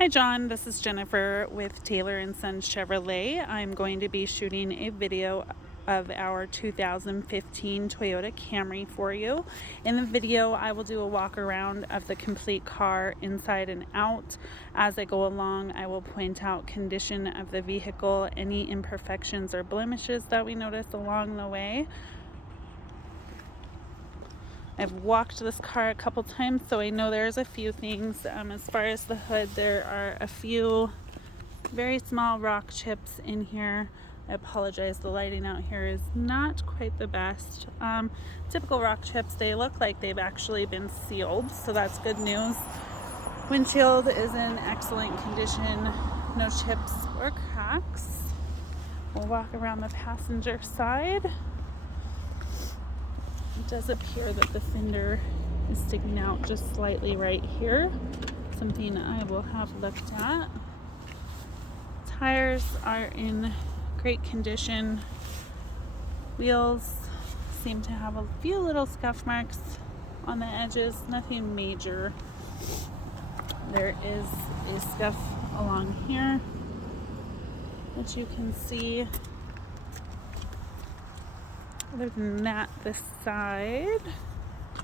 Hi John, this is Jennifer with Taylor & Sons Chevrolet. I'm going to be shooting a video of our 2015 Toyota Camry for you. In the video, I will do a walk around of the complete car inside and out. As I go along, I will point out condition of the vehicle, any imperfections or blemishes that we notice along the way. I've walked this car a couple times, so I know there's a few things. As far as the hood, there are a few very small rock chips in here. I apologize, the lighting out here is not quite the best. Typical rock chips, they look like they've actually been sealed, so that's good news. Windshield is in excellent condition, no chips or cracks. We'll walk around the passenger side. It does appear that the fender is sticking out just slightly right here, something I will have looked at. Tires are in great condition. Wheels seem to have a few little scuff marks on the edges, nothing major. There is a scuff along here that you can see. Other than that, this side,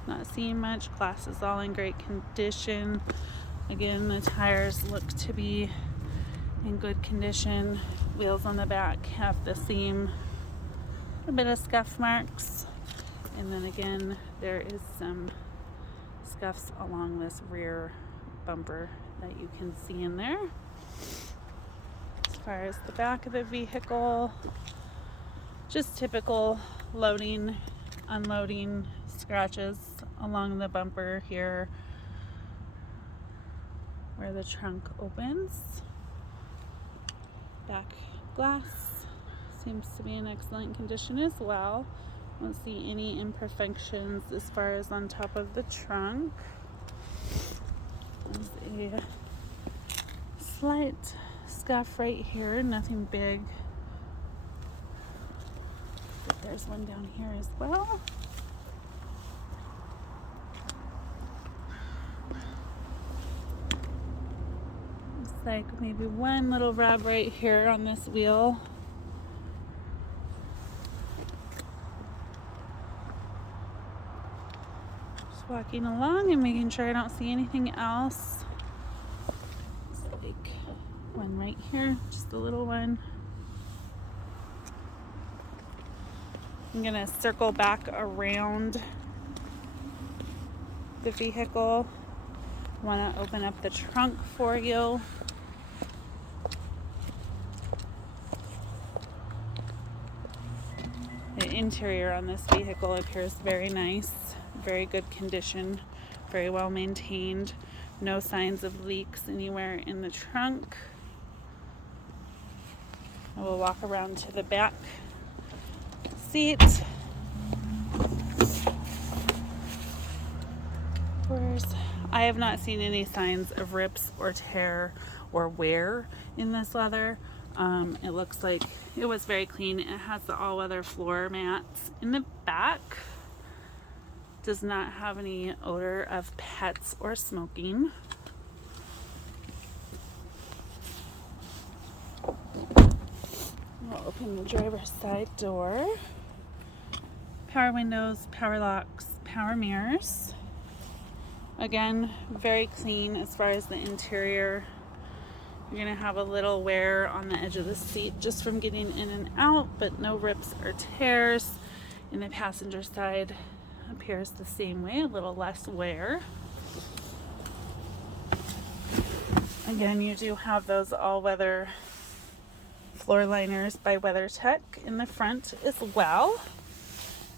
not seeing much. Glass is all in great condition. Again, the tires look to be in good condition. Wheels on the back have the same, a bit of scuff marks. And then again, there is some scuffs along this rear bumper that you can see in there. As far as the back of the vehicle, just typical loading, unloading scratches along the bumper here where the trunk opens. Back glass seems to be in excellent condition as well. Don't see any imperfections as far as on top of the trunk. There's a slight scuff right here, nothing big. There's one down here as well. Looks like maybe one little rub right here on this wheel. Just walking along and making sure I don't see anything else. Looks like one right here, just a little one. I'm gonna circle back around the vehicle. I want to open up the trunk for you. The interior on this vehicle appears very nice, very good condition, very well maintained. No signs of leaks anywhere in the trunk. I will walk around to the back seat. I have not seen any signs of rips or tear or wear in this leather. It looks like it was very clean. It has the all-weather floor mats in the back. Does not have any odor of pets or smoking. We'll open the driver's side door. Power windows, power locks, power mirrors. Again, very clean as far as the interior. You're going to have a little wear on the edge of the seat just from getting in and out, but no rips or tears. In the passenger side appears the same way, a little less wear. Again, you do have those all-weather floor liners by WeatherTech in the front as well.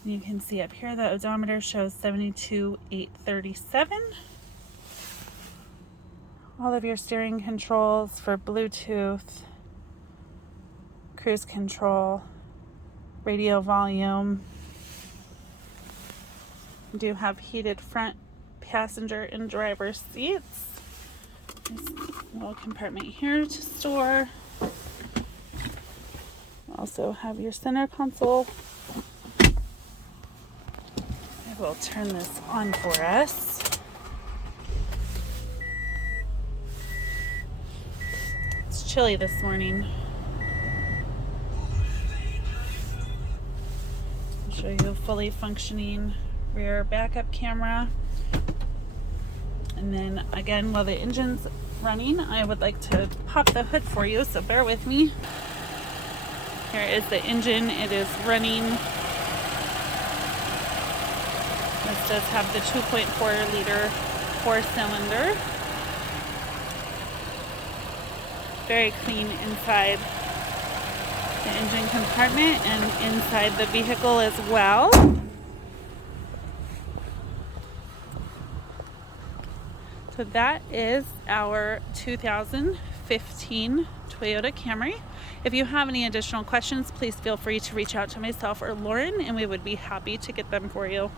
You can see up here the odometer shows 72,837. All of your steering controls for Bluetooth, cruise control, radio volume. You do have heated front passenger and driver seats. There's a little compartment here to store. Also have your center console. I will turn this on for us. chilly this morning. I'll show you a fully functioning rear backup camera. And then again, while the engine's running, I would like to pop the hood for you, so bear with me. Here is the engine. It is running. This does have the 2.4 liter 4-cylinder. Very clean inside the engine compartment and inside the vehicle as well. So that is our 2015 Toyota Camry. If you have any additional questions, please feel free to reach out to myself or Lauren, and we would be happy to get them for you.